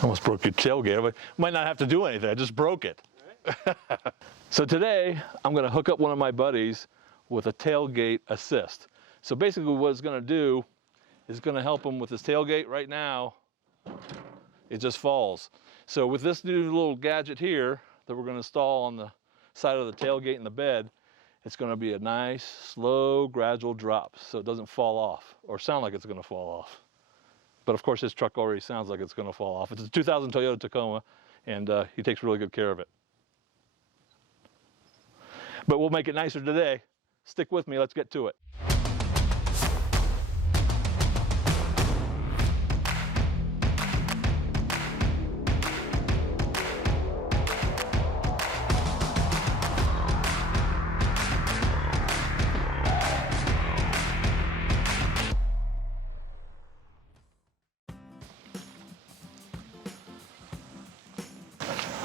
Almost broke your tailgate. I might not have to do anything. I just broke it. Right. So today I'm going to hook up one of my buddies with a tailgate assist. So basically what it's going to do is going to help him with his tailgate. Right now it just falls. So with this new little gadget here that we're going to install on the side of the tailgate and the bed, it's going to be a nice, slow, gradual drop so it doesn't fall off or sound like it's going to fall off. But of course, his truck already sounds like it's going to fall off. It's a 2000 Toyota Tacoma, and he takes really good care of it. But we'll make it nicer today. Stick with me. Let's get to it.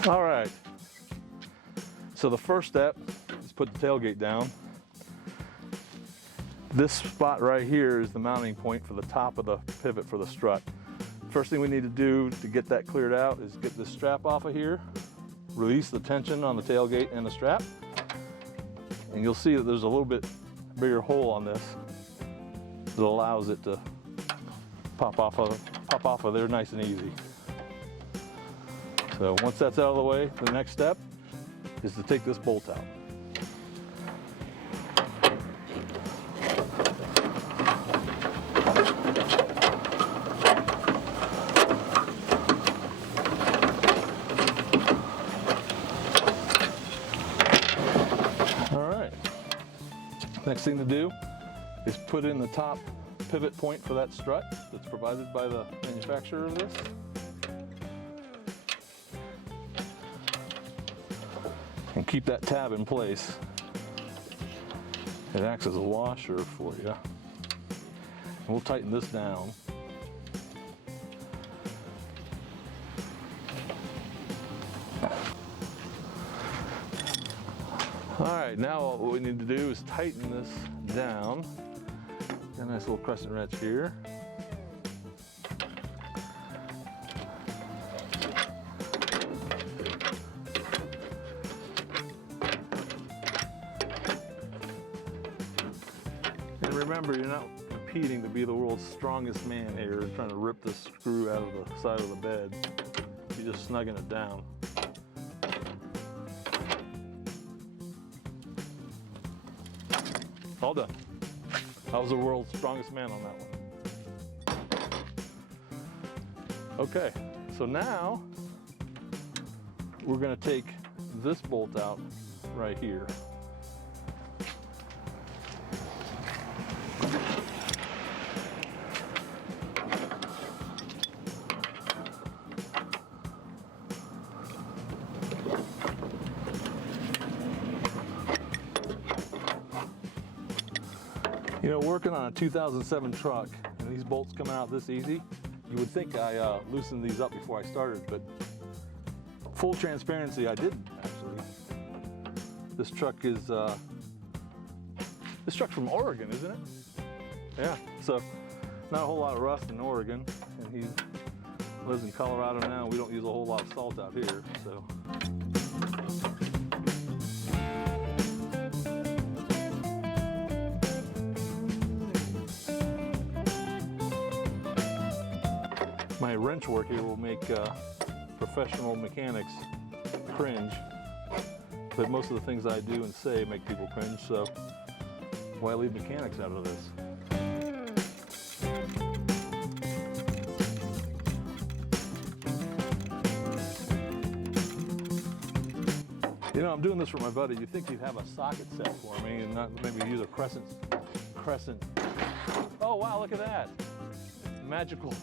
All right, so the first step is put the tailgate down. This spot right here is the mounting point for the top of the pivot for the strut. First thing we need to do to get that cleared out is get this strap off of here, release the tension on the tailgate and the strap, and you'll see that there's a little bit bigger hole on this that allows it to pop off of there nice and easy. So once that's out of the way, the next step is to take this bolt out. All right. Next thing to do is put in the top pivot point for that strut that's provided by the manufacturer of this. And keep that tab in place. It acts as a washer for you. And we'll tighten this down. All right, now what we need to do is tighten this down. Got a nice little crescent wrench here. And remember, you're not competing to be the world's strongest man here, trying to rip this screw out of the side of the bed. You're just snugging it down. All done. I was the world's strongest man on that one. Okay, so now we're going to take this bolt out right here. You know, working on a 2007 truck and these bolts coming out this easy, you would think I loosened these up before I started, but full transparency, I didn't actually. This truck is, this truck's from Oregon, isn't it? Yeah, so not a whole lot of rust in Oregon, and he lives in Colorado now. We don't use a whole lot of salt out here, so. My wrench work here will make professional mechanics cringe, but most of the things I do and say make people cringe, so why leave mechanics out of this? You know, I'm doing this for my buddy. You'd think he'd have a socket set for me and not maybe use a crescent. Oh wow, look at that. Magical.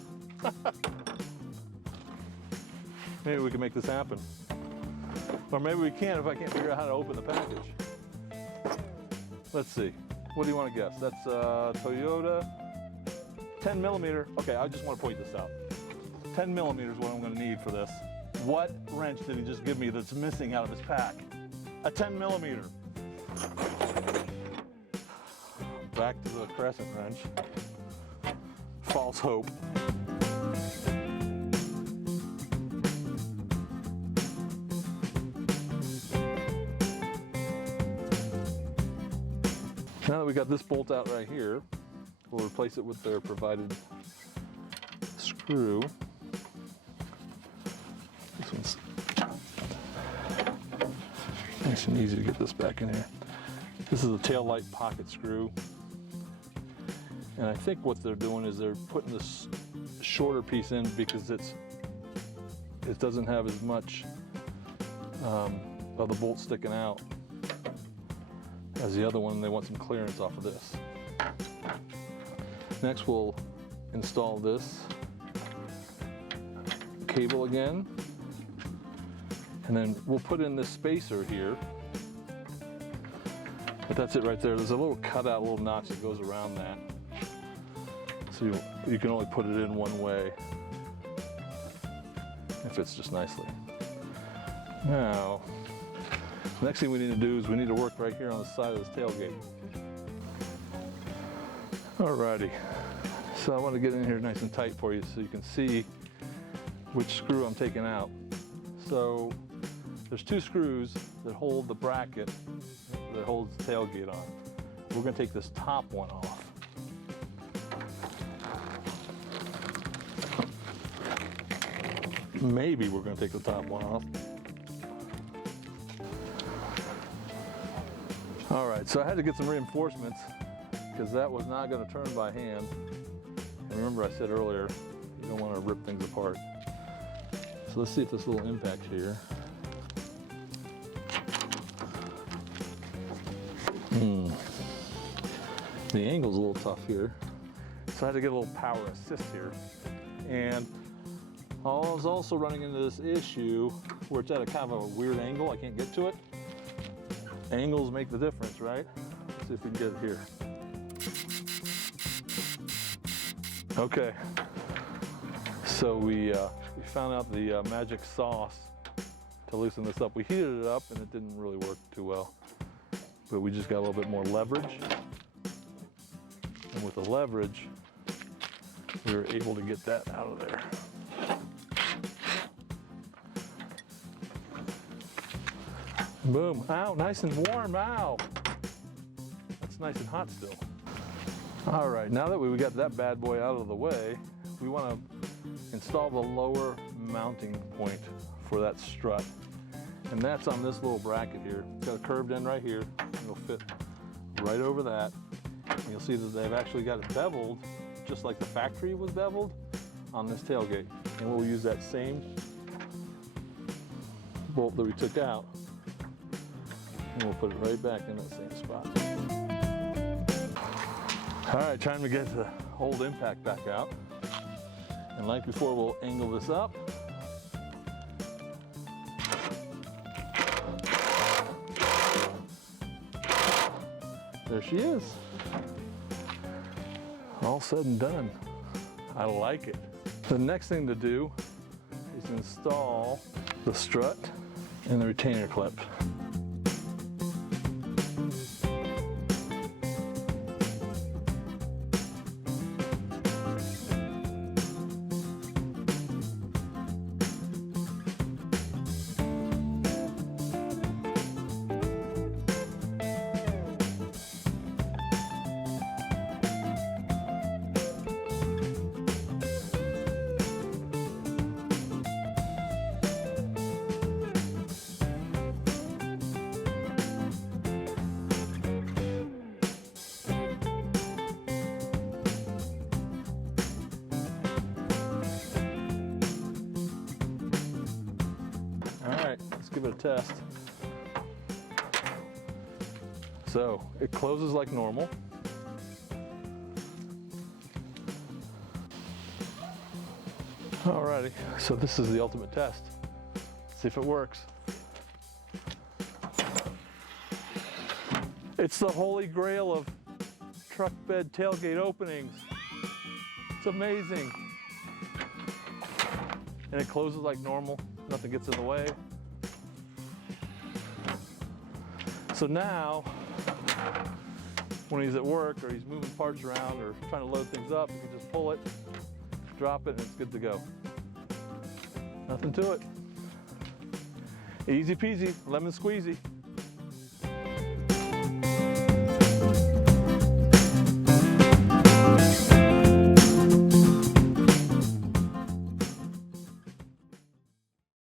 Maybe we can make this happen. Or maybe we can't if I can't figure out how to open the package. Let's see. What do you want to guess? That's Toyota 10 millimeter. Okay, I just want to point this out. 10 millimeters is what I'm going to need for this. What wrench did he just give me that's missing out of his pack? A 10 millimeter. Back to the crescent wrench. False hope. we got this bolt out right here. We'll replace it with their provided screw. This one's nice and easy to get this back in here. This is a tail light pocket screw. And I think what they're doing is they're putting this shorter piece in because it doesn't have as much of the bolt sticking out as the other one. They want some clearance off of this. Next we'll install this cable again, and then we'll put in this spacer here. But that's it right there. There's a little cutout, a little notch that goes around that. So you can only put it in one way. It fits just nicely. Now, the next thing we need to do is we need to work right here on the side of this tailgate. Alrighty, so I want to get in here nice and tight for you so you can see which screw I'm taking out. So there's two screws that hold the bracket that holds the tailgate on. We're going to take this top one off. Maybe we're going to take the top one off. All right, so I had to get some reinforcements because that was not going to turn by hand. And remember I said earlier, you don't want to rip things apart. So let's see if this little impact here. The angle's a little tough here. So I had to get a little power assist here. And I was also running into this issue where it's at a kind of a weird angle. I can't get to it. Angles make the difference, right? Let's see if we can get it here. Okay. So we found out the magic sauce to loosen this up. We heated it up and it didn't really work too well. But we just got a little bit more leverage. And with the leverage, we were able to get that out of there. Boom. Ow, nice and warm. Ow. That's nice and hot still. All right, now that we got that bad boy out of the way, we want to install the lower mounting point for that strut. And that's on this little bracket here. It's got a curved end right here. It'll fit right over that. And you'll see that they've actually got it beveled, just like the factory was beveled, on this tailgate. And we'll use that same bolt that we took out, and we'll put it right back in that same spot. All right, time to get the old impact back out. And like before, we'll angle this up. There she is. All said and done. I like it. The next thing to do is install the strut and the retainer clip. Give it a test. So it closes like normal. Alrighty, so this is the ultimate test. Let's see if it works. It's the holy grail of truck bed tailgate openings. It's amazing. And it closes like normal. Nothing gets in the way. So now, when he's at work or he's moving parts around or trying to load things up, you can just pull it, drop it, and it's good to go. Nothing to it. Easy peasy, lemon squeezy.